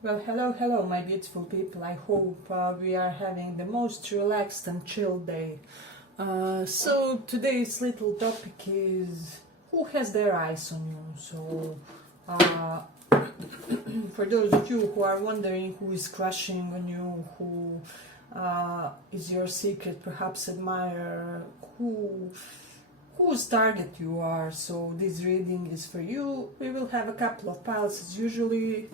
Well, hello, my beautiful people. I hope we are having the most relaxed and chill day. So today's little topic is who has their eyes on you. So, uh, for those of you who are wondering who is crushing on you, who is your secret, perhaps admirer, whose target you are. So this reading is for you. We will have a couple of piles as usually.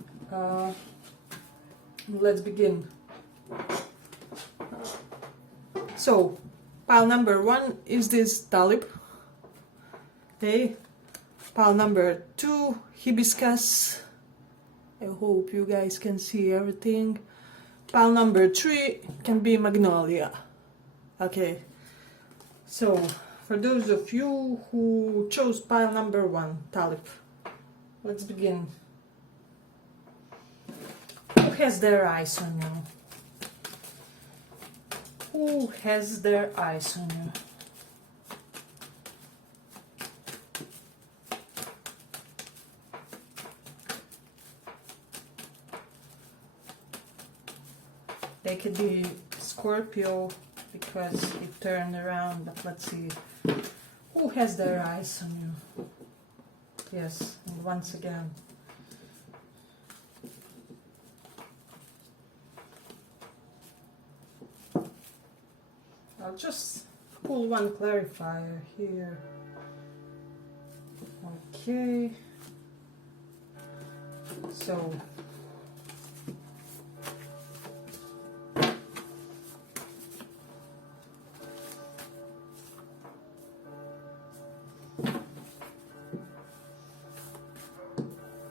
Let's begin. So, pile number 1 is this tulip. Okay. Pile number 2, hibiscus. I hope you guys can see everything. Pile number 3 can be magnolia. Okay. So, for those of you who chose pile number 1, tulip, let's begin. Who has their eyes on you? Who has their eyes on you? They could be Scorpio because it turned around, but let's see. Who has their eyes on you? Yes, and once again. I'll just pull one clarifier here. Okay. So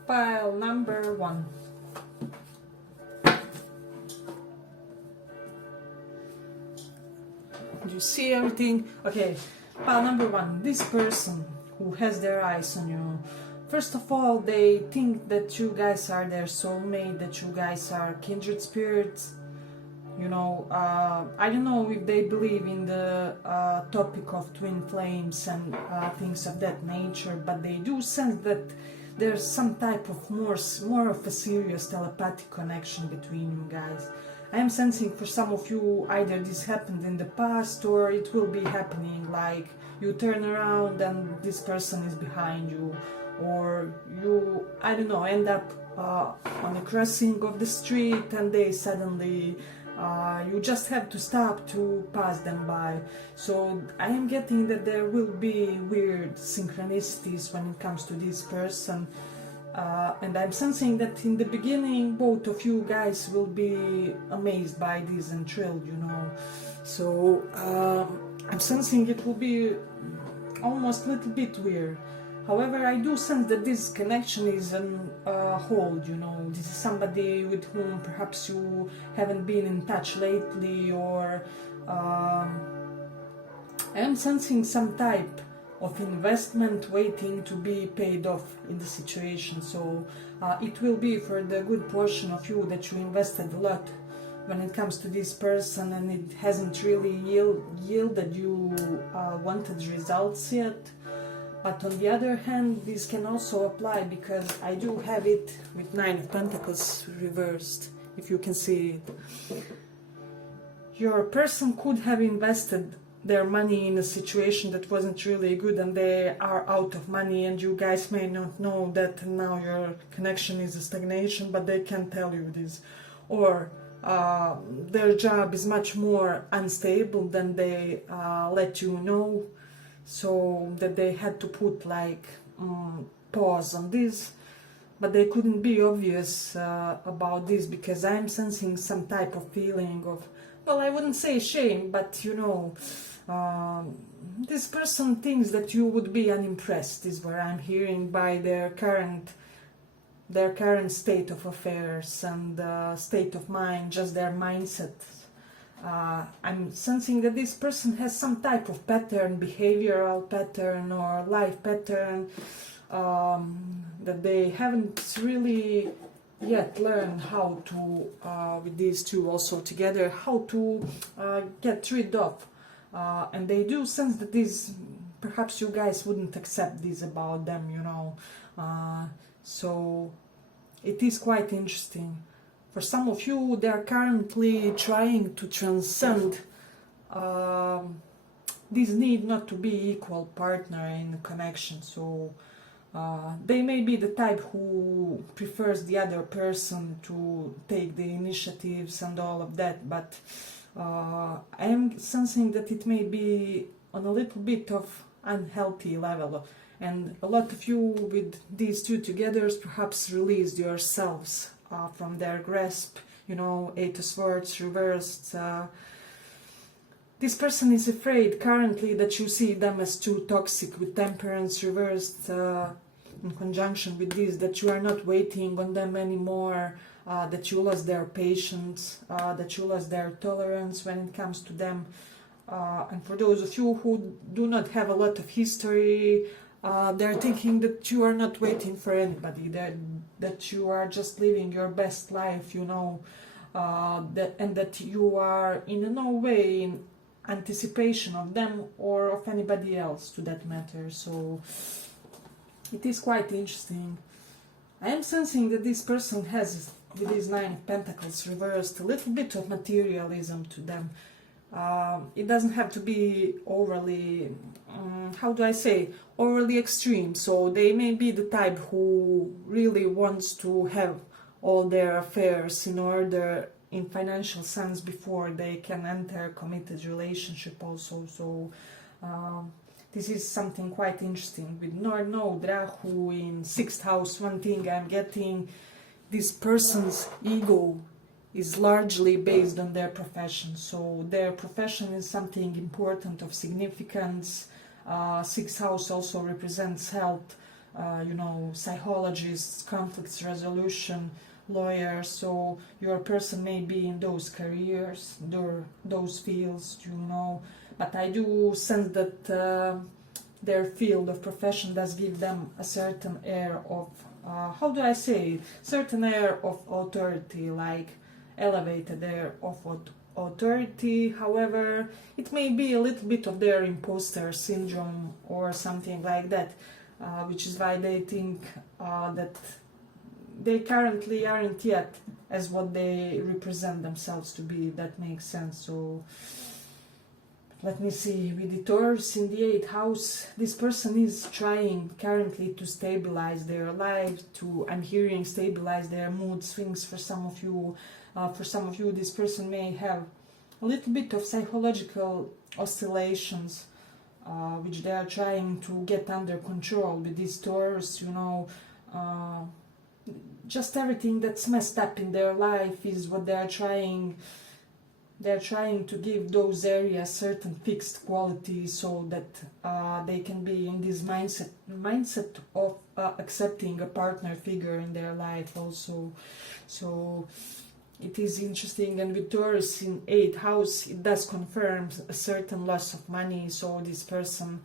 pile number 1. You see everything? Okay, pile number 1. This person who has their eyes on you. First of all, they think that you guys are their soulmate, that you guys are kindred spirits. You know, I don't know if they believe in the topic of twin flames and things of that nature, but they do sense that there's some type of more of a serious telepathic connection between you guys. I am sensing for some of you either this happened in the past or it will be happening, like you turn around and this person is behind you, or you, I don't know, end up on a crossing of the street and they suddenly you just have to stop to pass them by. So I am getting that there will be weird synchronicities when it comes to this person. And I'm sensing that in the beginning both of you guys will be amazed by this and thrilled, you know. So I'm sensing it will be almost a little bit weird. However, I do sense that this connection is on hold, you know. This is somebody with whom perhaps you haven't been in touch lately, or I am sensing some type of investment waiting to be paid off in the situation. So it will be for the good portion of you that you invested a lot when it comes to this person and it hasn't really yielded you wanted results yet. But on the other hand, this can also apply because I do have it with 9 of Pentacles reversed, if you can see it. Your person could have invested their money in a situation that wasn't really good and they are out of money, and you guys may not know that, and now your connection is a stagnation, but they can tell you this. Or their job is much more unstable than they let you know, so that they had to put like pause on this, but they couldn't be obvious about this because I'm sensing some type of feeling of, well, I wouldn't say shame, but you know, this person thinks that you would be unimpressed, is what I'm hearing, by their current state of affairs and state of mind, just their mindset. I'm sensing that this person has some type of pattern, behavioral pattern or life pattern, that they haven't really yet learned how to, with these two also together, how to get rid of. And they do sense that this, perhaps you guys wouldn't accept this about them, you know. So it is quite interesting. For some of you, they are currently trying to transcend this need not to be equal partner in connection. So they may be the type who prefers the other person to take the initiatives and all of that, but I am sensing that it may be on a little bit of unhealthy level, and a lot of you with these two together perhaps released yourselves from their grasp. You know, Eight of Swords reversed. This person is afraid currently that you see them as too toxic, with Temperance reversed in conjunction with this, that you are not waiting on them anymore, that you lost their patience, that you lost their tolerance when it comes to them. And for those of you who do not have a lot of history, they're thinking that you are not waiting for anybody, that you are just living your best life, you know, and that you are in no way in anticipation of them or of anybody else to that matter. So it is quite interesting. I am sensing that this person has, with his Nine of Pentacles reversed, a little bit of materialism to them. It doesn't have to be overly, overly extreme. So they may be the type who really wants to have all their affairs in order in financial sense before they can enter a committed relationship also. So this is something quite interesting. With Nord Rahu in 6th house, one thing I'm getting, this person's ego is largely based on their profession. So their profession is something important, of significance. 6th house also represents health, psychologists, conflicts resolution, lawyers. So your person may be in those careers, those fields, but I do sense that their field of profession does give them a certain air of, certain air of authority, like elevated air of authority. However, it may be a little bit of their imposter syndrome or something like that, which is why they think that they currently aren't yet as what they represent themselves to be, if that makes sense. So let me see, with the Taurus in the 8th house, this person is trying currently to stabilize their life, I'm hearing stabilize their mood swings for some of you. This person may have a little bit of psychological oscillations, which they are trying to get under control with this Taurus, just everything that's messed up in their life is what they're trying to give those areas certain fixed qualities, so that they can be in this mindset of accepting a partner figure in their life also. So it is interesting, and with Taurus in 8th house, it does confirm a certain loss of money. So this person,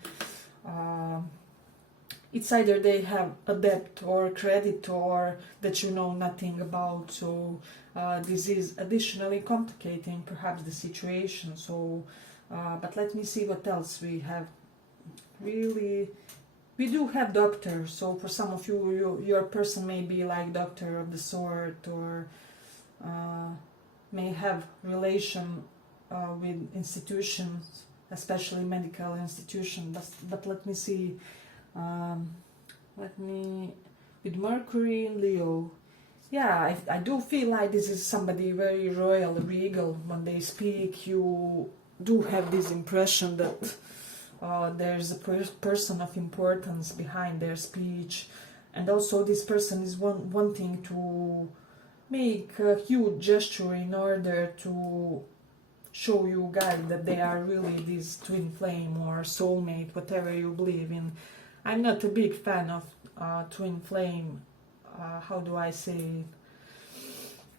it's either they have a debt or credit or that you know nothing about. So this is additionally complicating perhaps the situation. So, but let me see what else we have. Really, we do have Doctor. So for some of you, your person may be like Doctor of the Sword, or may have relation with institutions, especially medical institutions. But let me see. With Mercury in Leo, yeah, I do feel like this is somebody very royal, regal. When they speak, you do have this impression that there's a person of importance behind their speech, and also this person is wanting to make a huge gesture in order to show you guys that they are really this twin flame or soulmate, whatever you believe in. I'm not a big fan of twin flame. How do I say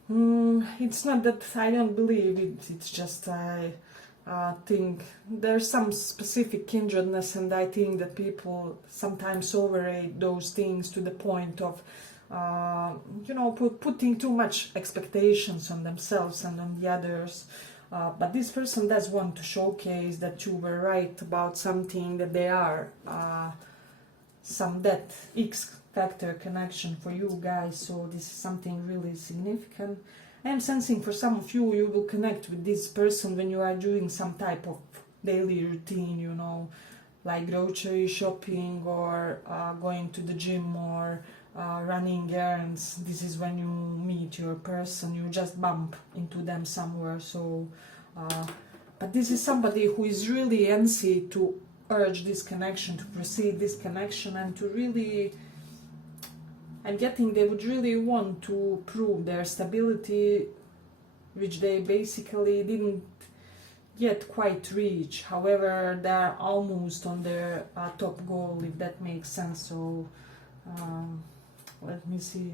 it? It's not that I don't believe it, it's just I think there's some specific kindredness, and I think that people sometimes overrate those things to the point of putting too much expectations on themselves and on the others. But this person does want to showcase that you were right about something, that they are some that X factor connection for you guys, so this is something really significant. I am sensing for some of you, you will connect with this person when you are doing some type of daily routine, you know, like grocery shopping or going to the gym or running errands. This is when you meet your person, you just bump into them somewhere. So but this is somebody who is really antsy to urge this connection, to proceed this connection, and to really, I'm getting they would really want to prove their stability, which they basically didn't yet quite reach. However, they're almost on their top goal, if that makes sense. So let me see.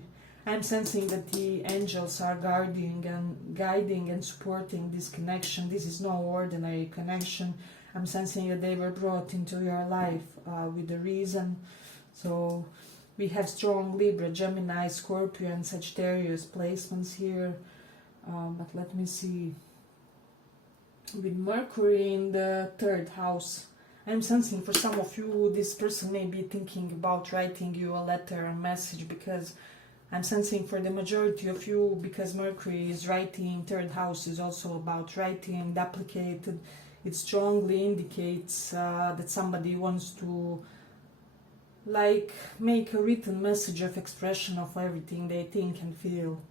I'm sensing that the angels are guiding and supporting this connection. This is no ordinary connection. I'm sensing that they were brought into your life with a reason. So we have strong Libra, Gemini, Scorpio and Sagittarius placements here. But let me see. With Mercury in the 3rd house, I'm sensing for some of you, this person may be thinking about writing you a letter, a message, because I'm sensing for the majority of you, because Mercury is writing, 3rd house is also about writing, duplicated. It strongly indicates that somebody wants to like make a written message of expression of everything they think and feel.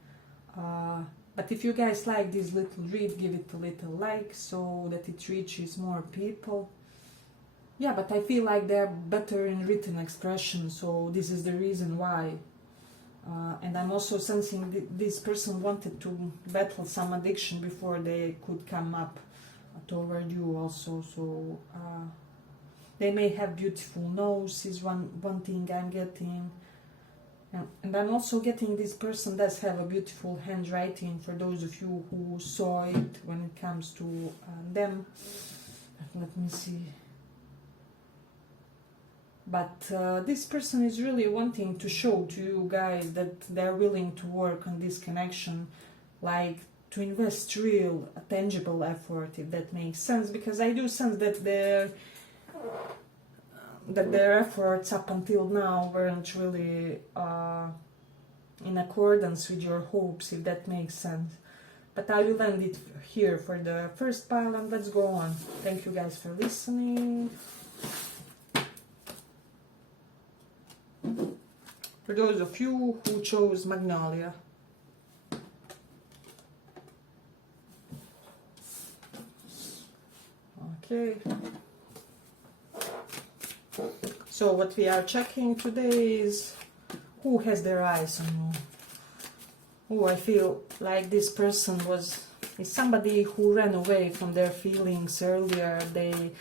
But if you guys like this little read, give it a little like so that it reaches more people. Yeah, but I feel like they're better in written expression, so this is the reason why. And I'm also sensing this person wanted to battle some addiction before they could come up toward you also. So they may have beautiful nose is one thing I'm getting. And I'm also getting this person does have a beautiful handwriting for those of you who saw it when it comes to them. Let me see. But this person is really wanting to show to you guys that they're willing to work on this connection, like to invest real, tangible effort, if that makes sense. Because I do sense that their efforts up until now weren't really in accordance with your hopes, if that makes sense. But I will end it here for the first pile and let's go on. Thank you guys for listening. For those of you who chose Magnolia. Okay. So what we are checking today is who has their eyes on you. Oh, I feel like this person is somebody who ran away from their feelings earlier. They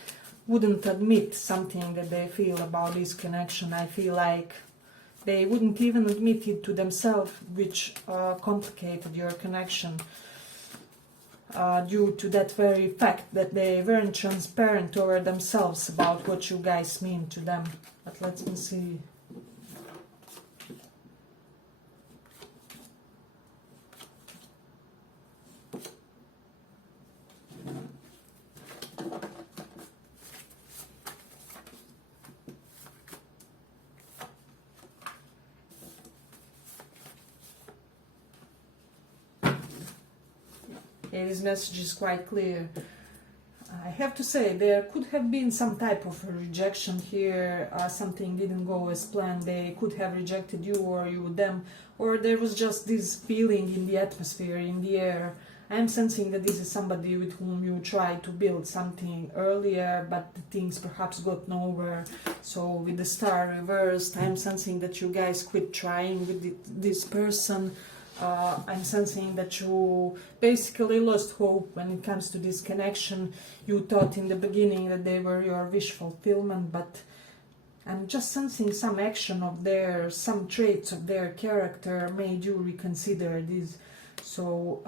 wouldn't admit something that they feel about this connection. I feel like they wouldn't even admit it to themselves, which complicated your connection due to that very fact that they weren't transparent toward themselves about what you guys mean to them. But let me see. Yeah, this message is quite clear. I have to say, there could have been some type of a rejection here. Something didn't go as planned. They could have rejected you or you them. Or there was just this feeling in the atmosphere, in the air. I'm sensing that this is somebody with whom you tried to build something earlier, but the things perhaps got nowhere. So with the star reversed, I'm sensing that you guys quit trying with this person. I'm sensing that you basically lost hope when it comes to this connection. You thought in the beginning that they were your wish fulfillment, but I'm just sensing some action of theirs, some traits of their character made you reconsider this. So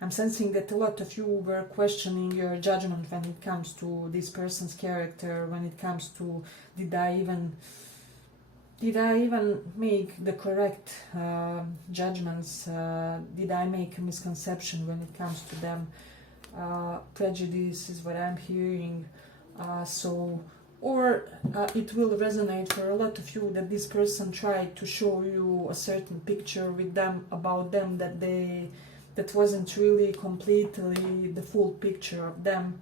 I'm sensing that a lot of you were questioning your judgment when it comes to this person's character, when it comes to did I even make the correct judgments? Did I make a misconception when it comes to them? Prejudice is what I'm hearing. So or it will resonate for a lot of you that this person tried to show you a certain picture with them about them that wasn't really completely the full picture of them.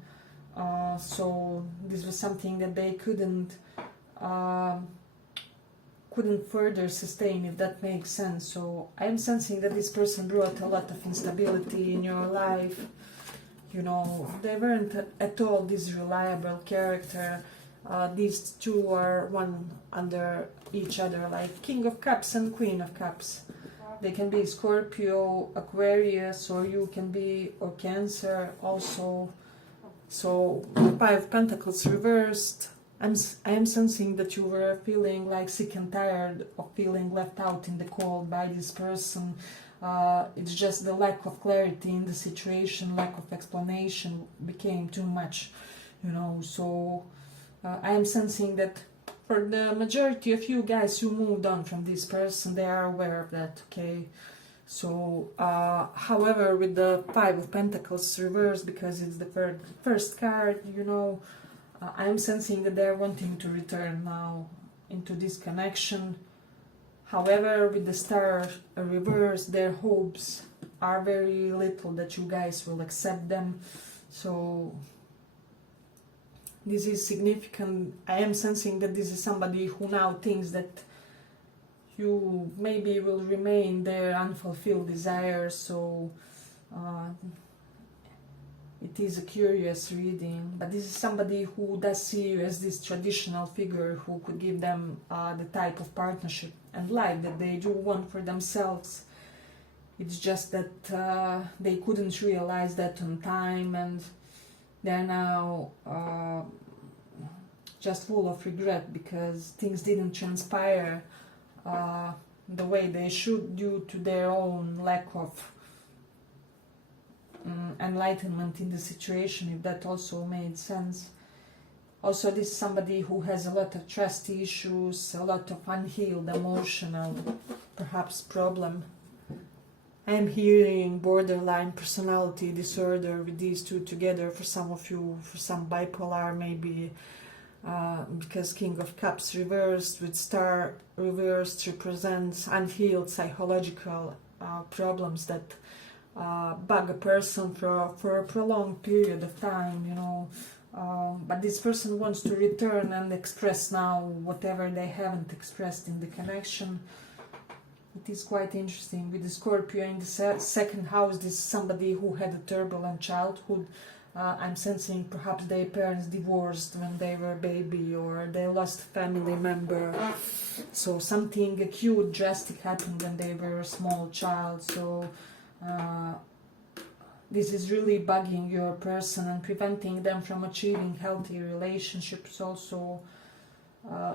So this was something that they couldn't further sustain, if that makes sense. So I'm sensing that this person brought a lot of instability in your life. You know, they weren't at all this reliable character. These two are one under each other, like King of Cups and Queen of Cups. They can be Scorpio, Aquarius, or you can be, or Cancer also. So Five of Pentacles reversed. I am sensing that you were feeling like sick and tired of feeling left out in the cold by this person. It's just the lack of clarity in the situation, lack of explanation became too much, you know. So I am sensing that for the majority of you guys who moved on from this person, they are aware of that, okay? So, however, with the Five of Pentacles reversed, because it's the first card, you know, I am sensing that they're wanting to return now into this connection. However, with the Star reversed, their hopes are very little that you guys will accept them. So this is significant. I am sensing that this is somebody who now thinks that you maybe will remain their unfulfilled desires. So it is a curious reading, but this is somebody who does see you as this traditional figure who could give them the type of partnership and life that they do want for themselves. It's just that they couldn't realize that on time, and they're now just full of regret because things didn't transpire the way they should due to their own lack of enlightenment in the situation, if that also made sense. Also, this is somebody who has a lot of trust issues, a lot of unhealed emotional, perhaps, problem. I am hearing borderline personality disorder with these two together for some of you, for some bipolar maybe, because King of Cups reversed with Star reversed represents unhealed psychological problems that bug a person for a prolonged period of time, you know. But this person wants to return and express now whatever they haven't expressed in the connection. It is quite interesting. With the Scorpio in the second house, this is somebody who had a turbulent childhood. I'm sensing perhaps their parents divorced when they were a baby, or they lost a family member. So something acute, drastic happened when they were a small child. So this is really bugging your person and preventing them from achieving healthy relationships. Also,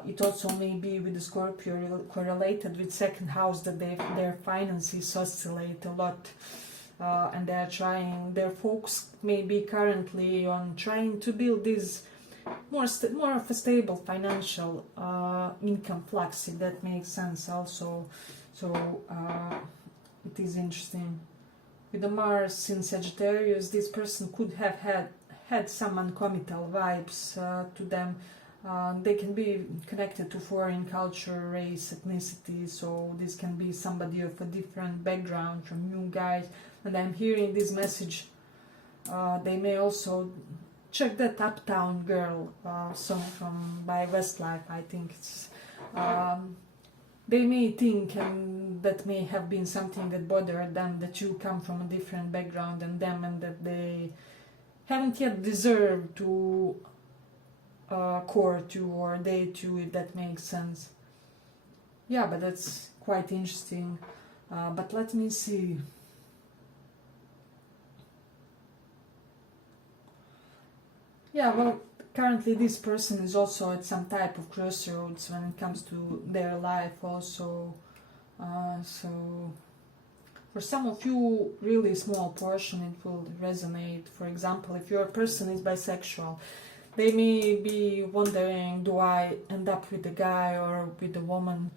it also may be with the Scorpio correlated with second house, that their finances oscillate a lot, and they are trying. Their focus may be currently on trying to build this more of a stable financial income flux, if that makes sense. Also, so it is interesting. With the Mars in Sagittarius, this person could have had some uncommittal vibes to them. They can be connected to foreign culture, race, ethnicity, so this can be somebody of a different background from you guys. And I'm hearing this message. They may also check that Uptown Girl song by Westlife, I think it's. They may think, and that may have been something that bothered them, that you come from a different background than them, and that they haven't yet deserved to court you or date you, if that makes sense. Yeah, but that's quite interesting. But let me see. Yeah, well, currently this person is also at some type of crossroads when it comes to their life also. So for some of you, really small portion, it will resonate. For example, if your person is bisexual, they may be wondering, do I end up with a guy or with a woman?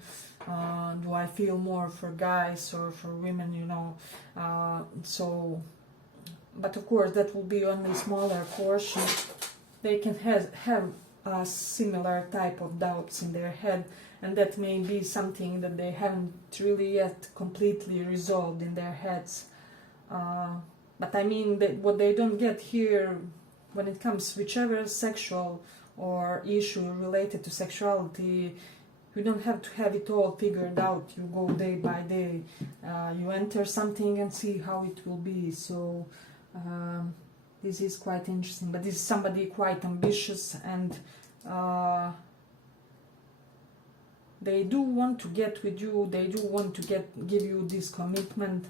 Do I feel more for guys or for women, you know? But of course that will be only smaller portion. They can have a similar type of doubts in their head, and that may be something that they haven't really yet completely resolved in their heads. But I mean that what they don't get here when it comes whichever sexual or issue related to sexuality, you don't have to have it all figured out. You go day by day, you enter something and see how it will be. So this is quite interesting, but this is somebody quite ambitious, and they do want to get with you, they do want to give you this commitment.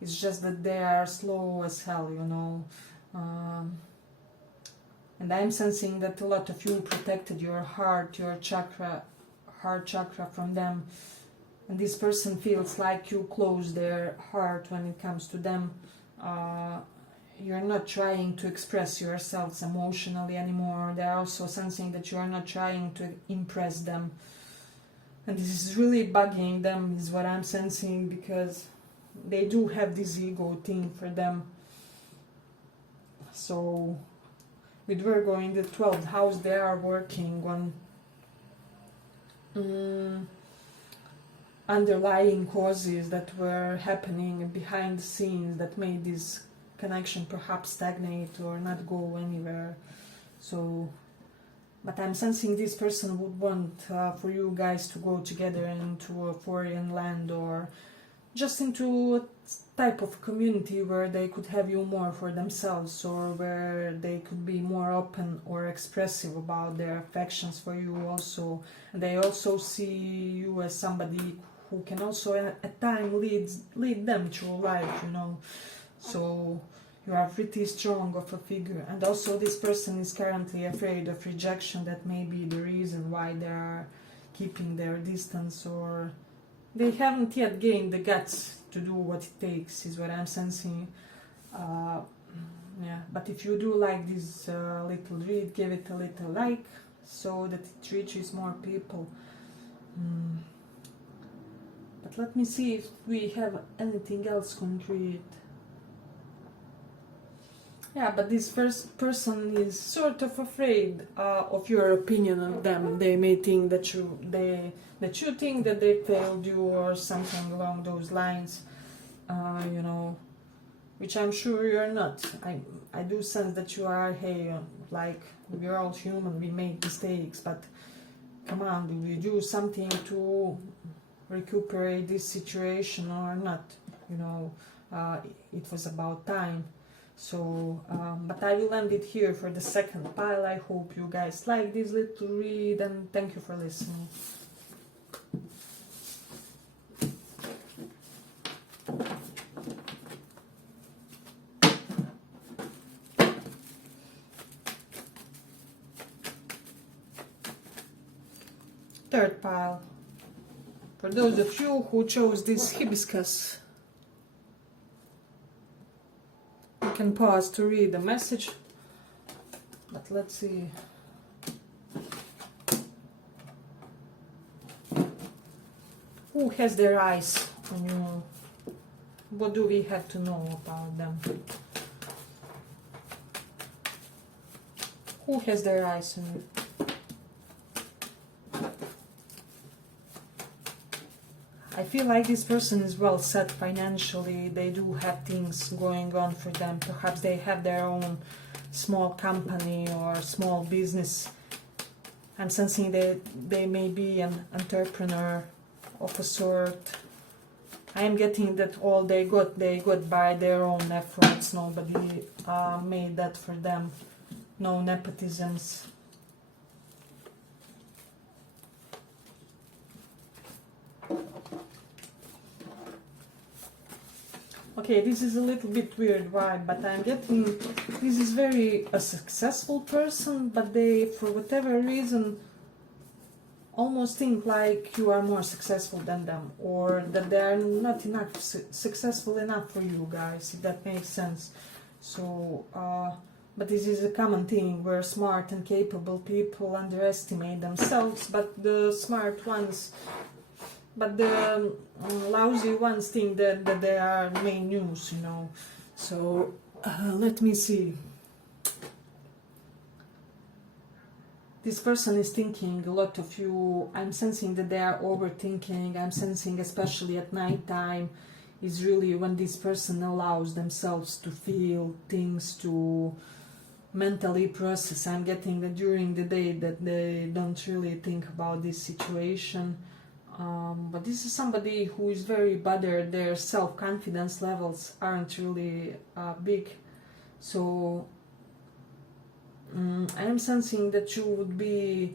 It's just that they are slow as hell, you know. And I'm sensing that a lot of you protected your heart, your heart chakra from them, and this person feels like you close their heart when it comes to them. You're not trying to express yourselves emotionally anymore. They're also sensing that you are not trying to impress them, and this is really bugging them, is what I'm sensing, because they do have this ego thing for them. So with Virgo in the 12th house, they are working on underlying causes that were happening behind the scenes that made this connection perhaps stagnate or not go anywhere. So, but I'm sensing this person would want for you guys to go together into a foreign land, or just into a type of community where they could have you more for themselves, or where they could be more open or expressive about their affections for you also. And they also see you as somebody who can also at times lead them through life, you know. So you are pretty strong of a figure, and also this person is currently afraid of rejection. That may be the reason why they are keeping their distance, or they haven't yet gained the guts to do what it takes, is what I'm sensing. Yeah, but if you do like this little read, give it a little like, so that it reaches more people. But let me see if we have anything else concrete. Yeah, but this first person is sort of afraid of your opinion of them. They may think that you think that they failed you, or something along those lines, you know, which I'm sure you're not. I do sense that you are, hey, like, we're all human, we make mistakes, but come on, do we do something to recuperate this situation or not? You know, it was about time. So, but I will end it here for the second pile. I hope you guys like this little read, and thank you for listening. Third pile. For those of you who chose this hibiscus, you can pause to read the message, but let's see. Who has their eyes on you? What do we have to know about them? Who has their eyes on you? I feel like this person is well set financially. They do have things going on for them. Perhaps they have their own small company or small business. I'm sensing that they may be an entrepreneur of a sort. I am getting that all they got by their own efforts. Nobody made that for them. No nepotisms. Okay, this is a little bit weird vibe, but I'm getting this is very a successful person, but they, for whatever reason, almost think like you are more successful than them, or that they are not enough successful enough for you guys, if that makes sense. So, but this is a common thing where smart and capable people underestimate themselves, but the smart ones. But the lousy ones think that they are main news, you know. So let me see. this person is thinking a lot of you. I'm sensing that they are overthinking. I'm sensing, especially at night time, is really when this person allows themselves to feel things, to mentally process. I'm getting that during the day that they don't really think about this situation. But this is somebody who is very bothered. Their self-confidence levels aren't really big. So I'm sensing that you would be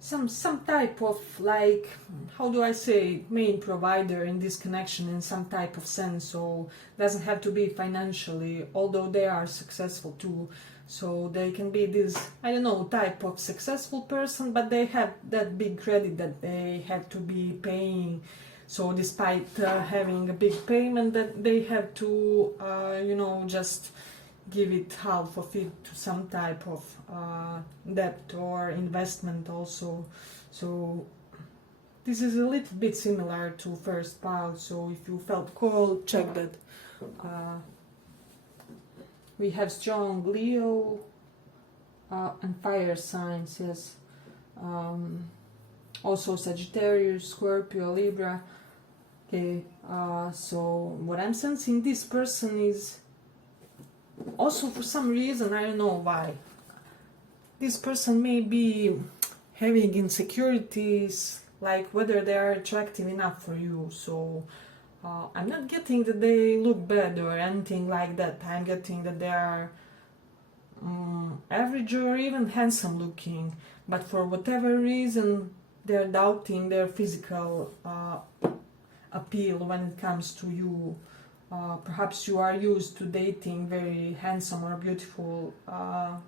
some type of, like, how do I say, main provider in this connection in some type of sense. So doesn't have to be financially, although they are successful too. So they can be this, I don't know, type of successful person, but they have that big credit that they have to be paying. So despite having a big payment, that they have to, just give it half of it to some type of debt or investment also. So this is a little bit similar to first pile. So if you felt called, check that. We have strong Leo and fire signs, yes. Also Sagittarius, Scorpio, Libra. Okay, so what I'm sensing, this person is also, for some reason, I don't know why, this person may be having insecurities, like whether they are attractive enough for you. So I'm not getting that they look bad or anything like that. I'm getting that they are average or even handsome looking, but for whatever reason they're doubting their physical appeal when it comes to you. Perhaps you are used to dating very handsome or beautiful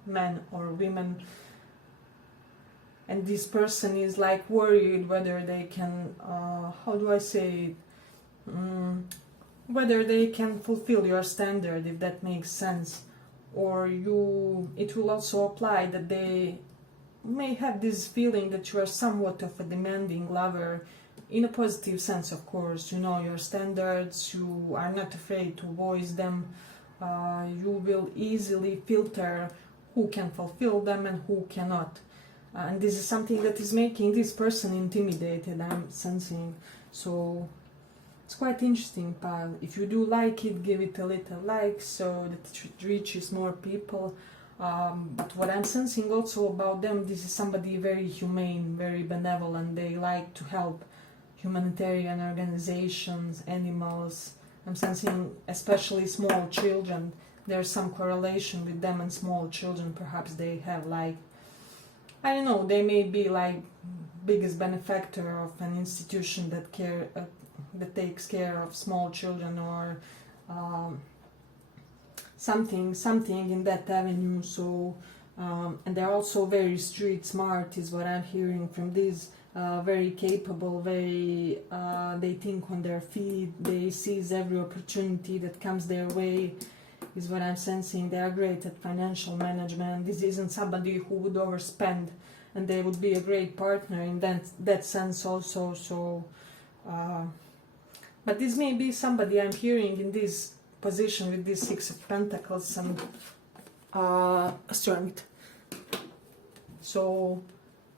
men or women, and this person is like worried whether they can, how do I say it, whether they can fulfill your standard, if that makes sense. Or it will also apply that they may have this feeling that you are somewhat of a demanding lover, in a positive sense, of course. You know your standards, you are not afraid to voice them, you will easily filter who can fulfill them and who cannot. And this is something that is making this person intimidated, I'm sensing. So it's quite interesting, pal. If you do like it, give it a little like so that it reaches more people. But what I'm sensing also about them, this is somebody very humane, very benevolent. They like to help humanitarian organizations, animals. I'm sensing especially small children. There's some correlation with them and small children. Perhaps they have, like, I don't know, they may be like biggest benefactor of an institution that takes care of small children, or something in that avenue. So and they're also very street smart, is what I'm hearing from this. Very capable, very they think on their feet, they seize every opportunity that comes their way, is what I'm sensing. They are great at financial management. This isn't somebody who would overspend, and they would be a great partner in that sense also. So but this may be somebody I'm hearing in this position with this Six of Pentacles and Strength. So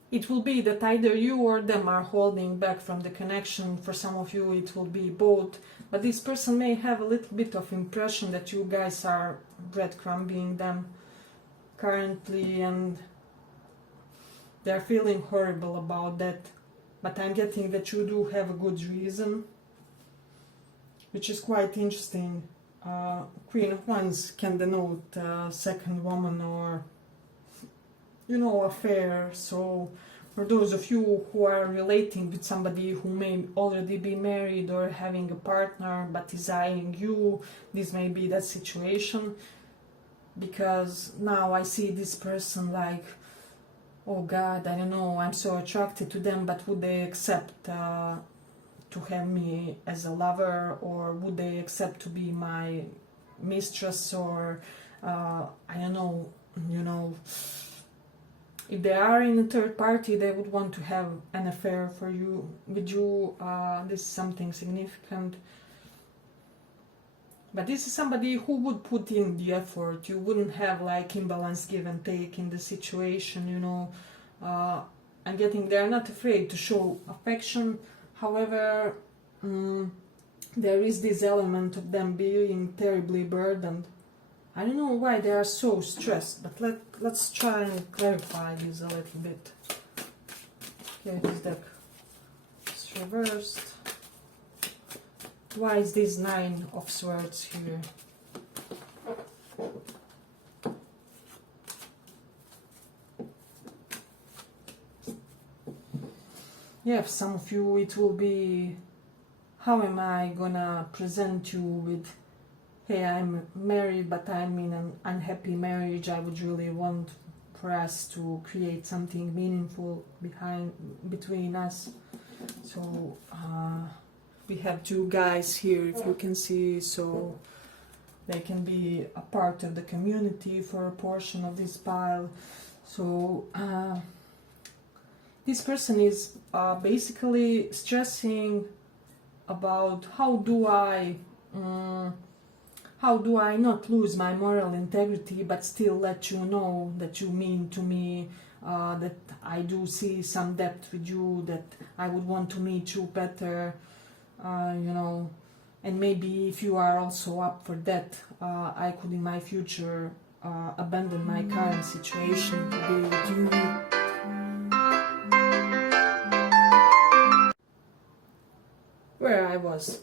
it will be that either you or them are holding back from the connection. For some of you it will be both, but this person may have a little bit of impression that you guys are breadcrumbing them currently, and they're feeling horrible about that. But I'm getting that you do have a good reason, which is quite interesting. Queen of Wands can denote second woman, or affair. So for those of you who are relating with somebody who may already be married or having a partner but is eyeing you, this may be that situation. Because now I see this person like, oh God, I don't know, I'm so attracted to them, but would they accept to have me as a lover, or would they accept to be my mistress, or I don't know, if they are in a third party, they would want to have an affair with you. This is something significant. But this is somebody who would put in the effort. You wouldn't have like imbalance give and take in the situation, I'm getting they're not afraid to show affection. However, there is this element of them being terribly burdened. I don't know why they are so stressed, but let's try and clarify this a little bit. Okay, this deck is reversed. Why is this Nine of Swords here? Yeah, for some of you it will be, how am I gonna present you with, hey, I'm married but I'm in an unhappy marriage, I would really want for us to create something meaningful between us. So we have two guys here, if you can see, so they can be a part of the community for a portion of this pile. So this person is basically stressing about how do I not lose my moral integrity but still let you know that you mean to me, that I do see some depth with you, that I would want to meet you better, you know, and maybe if you are also up for that, I could in my future abandon my current situation to be with you. Where I was.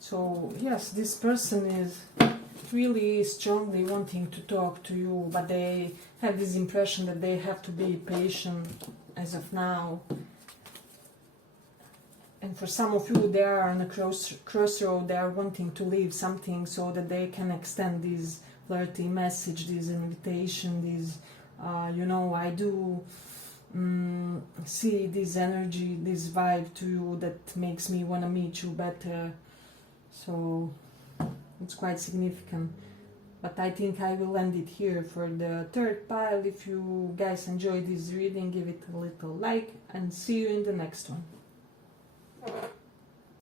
So yes, this person is really strongly wanting to talk to you, but they have this impression that they have to be patient as of now. And for some of you, they are on a crossroad, they are wanting to leave something so that they can extend this flirty message, this invitation, this, you know, I do see this energy, this vibe to you that makes me want to meet you better. So it's quite significant. But I think I will end it here for the third pile. If you guys enjoyed this reading, give it a little like and see you in the next one.